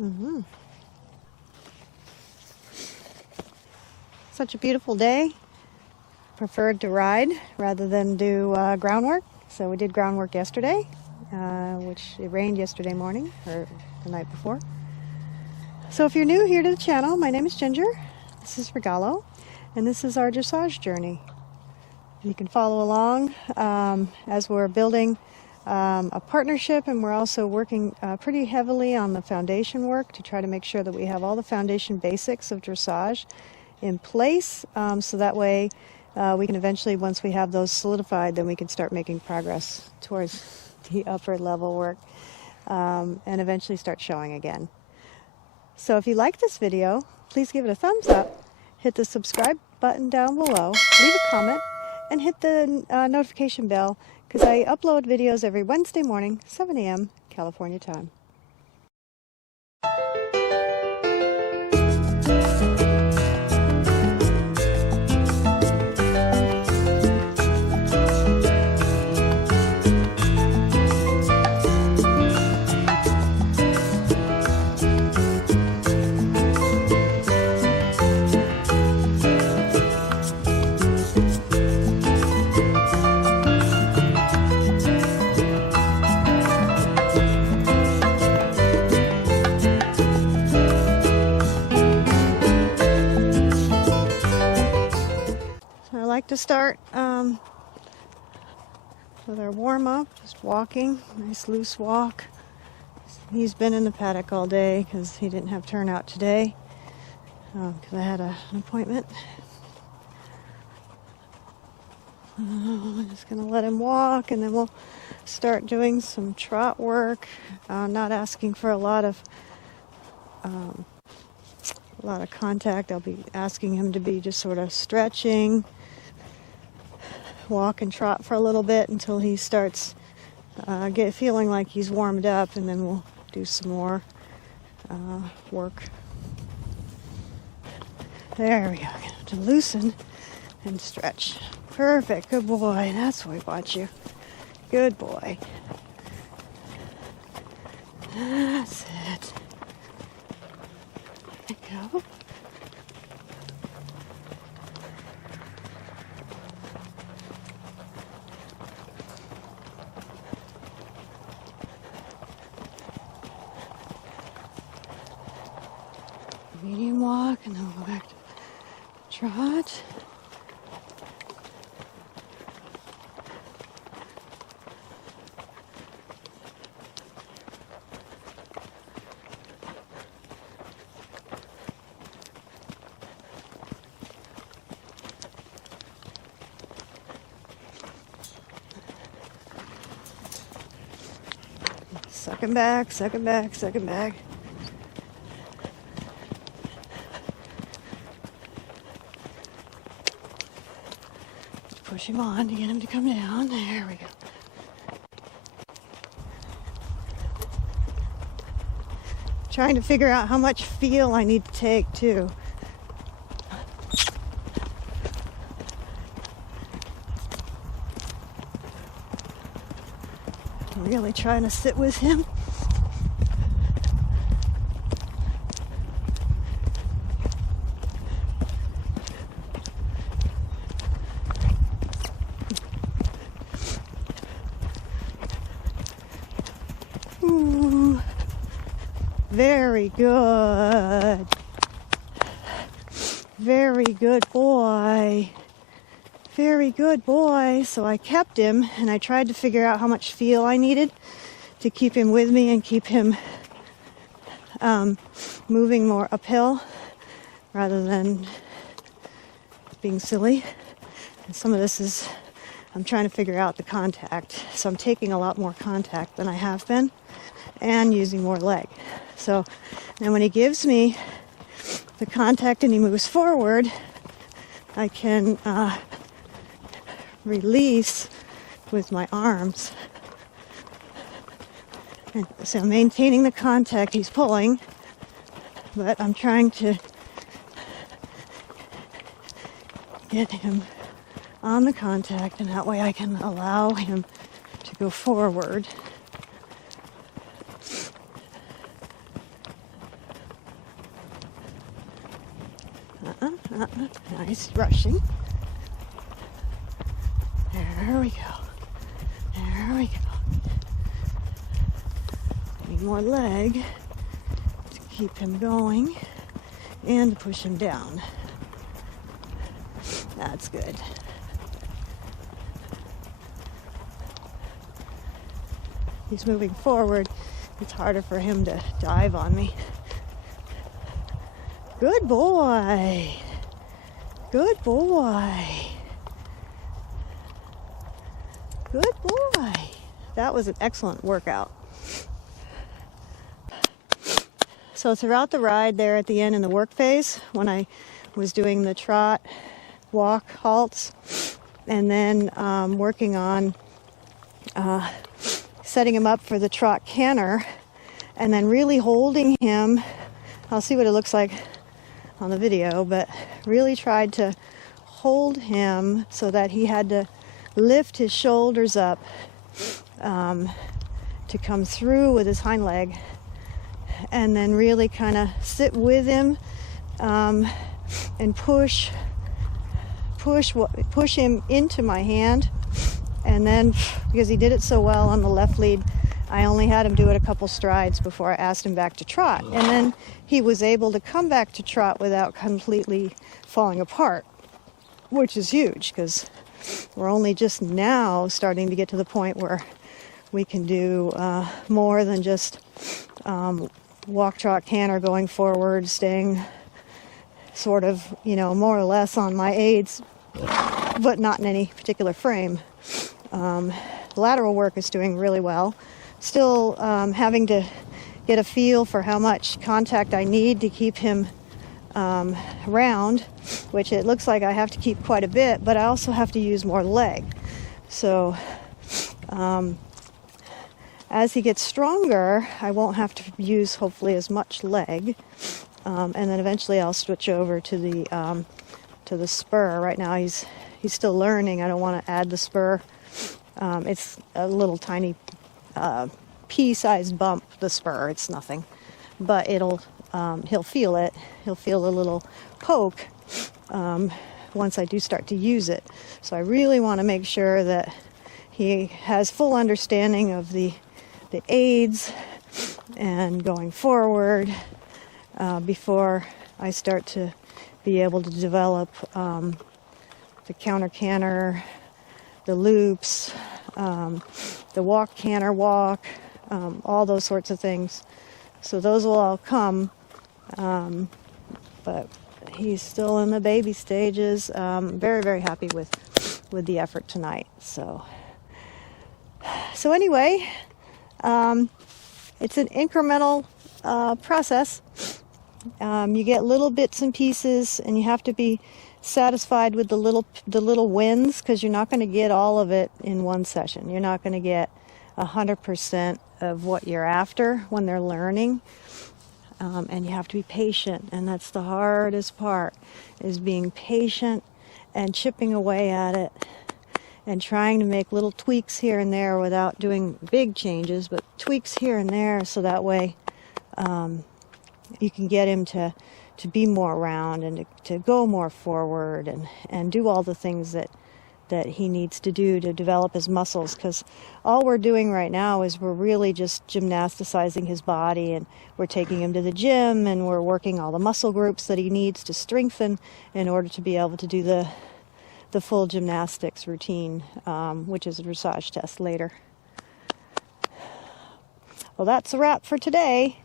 Mm-hmm. Such a beautiful day. Preferred to ride rather than do groundwork. So we did groundwork yesterday, which it rained yesterday morning or the night before. So if you're new here to the channel, my name is Ginger. This is Regalo, and this is our dressage journey. You can follow along as we're building a partnership, and we're also working pretty heavily on the foundation work to try to make sure that we have all the foundation basics of dressage in place, so that way we can eventually, once we have those solidified, then we can start making progress towards the upper level work and eventually start showing again. So if you like this video, please give it a thumbs up, hit the subscribe button down below, leave a comment, and hit the notification bell, because I upload videos every Wednesday morning, 7 a.m. California time. To start with our warm-up, just walking, nice loose walk. He's been in the paddock all day because he didn't have turnout today because I had an appointment. I'm just going to let him walk, and then we'll start doing some trot work, not asking for a lot of contact. I'll be asking him to be just sort of stretching, walk and trot for a little bit until he starts feeling like he's warmed up, and then we'll do some more work. There we go. To loosen and stretch. Perfect. Good boy. That's where we want you. Good boy. That's it. There you go. Medium walk, and then we'll go back to trot. Sucking back, sucking back, sucking back. Push him on to get him to come down. There we go. Trying to figure out how much feel I need to take too. Really trying to sit with him. Ooh, very good. Very good boy. Very good boy. So I kept him, and I tried to figure out how much feel I needed to keep him with me and keep him moving more uphill rather than being silly. And some of this is, I'm trying to figure out the contact. So I'm taking a lot more contact than I have been and using more leg. So now when he gives me the contact and he moves forward, I can release with my arms. And so I'm maintaining the contact he's pulling, but I'm trying to get him on the contact, and that way I can allow him to go forward. he's rushing. There we go. There we go. Need more leg to keep him going and to push him down. That's good. He's moving forward. It's harder for him to dive on me. Good boy. Good boy. Good boy. That was an excellent workout. So throughout the ride there at the end in the work phase, when I was doing the trot, walk, halts, and then working on setting him up for the trot canter, and then really holding him, I'll see what it looks like on the video, but really tried to hold him so that he had to lift his shoulders up to come through with his hind leg, and then really kind of sit with him and push him into my hand. And then, because he did it so well on the left lead, I only had him do it a couple strides before I asked him back to trot. And then he was able to come back to trot without completely falling apart, which is huge, because we're only just now starting to get to the point where we can do more than just walk, trot, canter, going forward, staying sort of, more or less on my aids, but not in any particular frame. Lateral work is doing really well. Still having to get a feel for how much contact I need to keep him round, which it looks like I have to keep quite a bit, but I also have to use more leg. So as he gets stronger, I won't have to use hopefully as much leg, and then eventually I'll switch over to the spur. Right now he's still learning. I don't want to add the spur. It's a little tiny pea-sized bump, the spur. It's nothing, but he'll feel it. He'll feel a little poke once I do start to use it. So I really want to make sure that he has full understanding of the aids and going forward before I start to be able to develop the counter canter, the loops, the walk canter walk, all those sorts of things. So those will all come, but he's still in the baby stages. Very, very happy with the effort tonight. So anyway, it's an incremental process. You get little bits and pieces, and you have to be satisfied with the little wins, because you're not going to get all of it in one session. You're not going to get 100% of what you're after when they're learning, and you have to be patient, and that's the hardest part, is being patient and chipping away at it and trying to make little tweaks here and there without doing big changes, but tweaks here and there, so that way you can get him to be more round and to go more forward and do all the things that he needs to do to develop his muscles, because all we're doing right now is we're really just gymnasticizing his body, and we're taking him to the gym, and we're working all the muscle groups that he needs to strengthen in order to be able to do the full gymnastics routine, which is a dressage test later. Well, that's a wrap for today.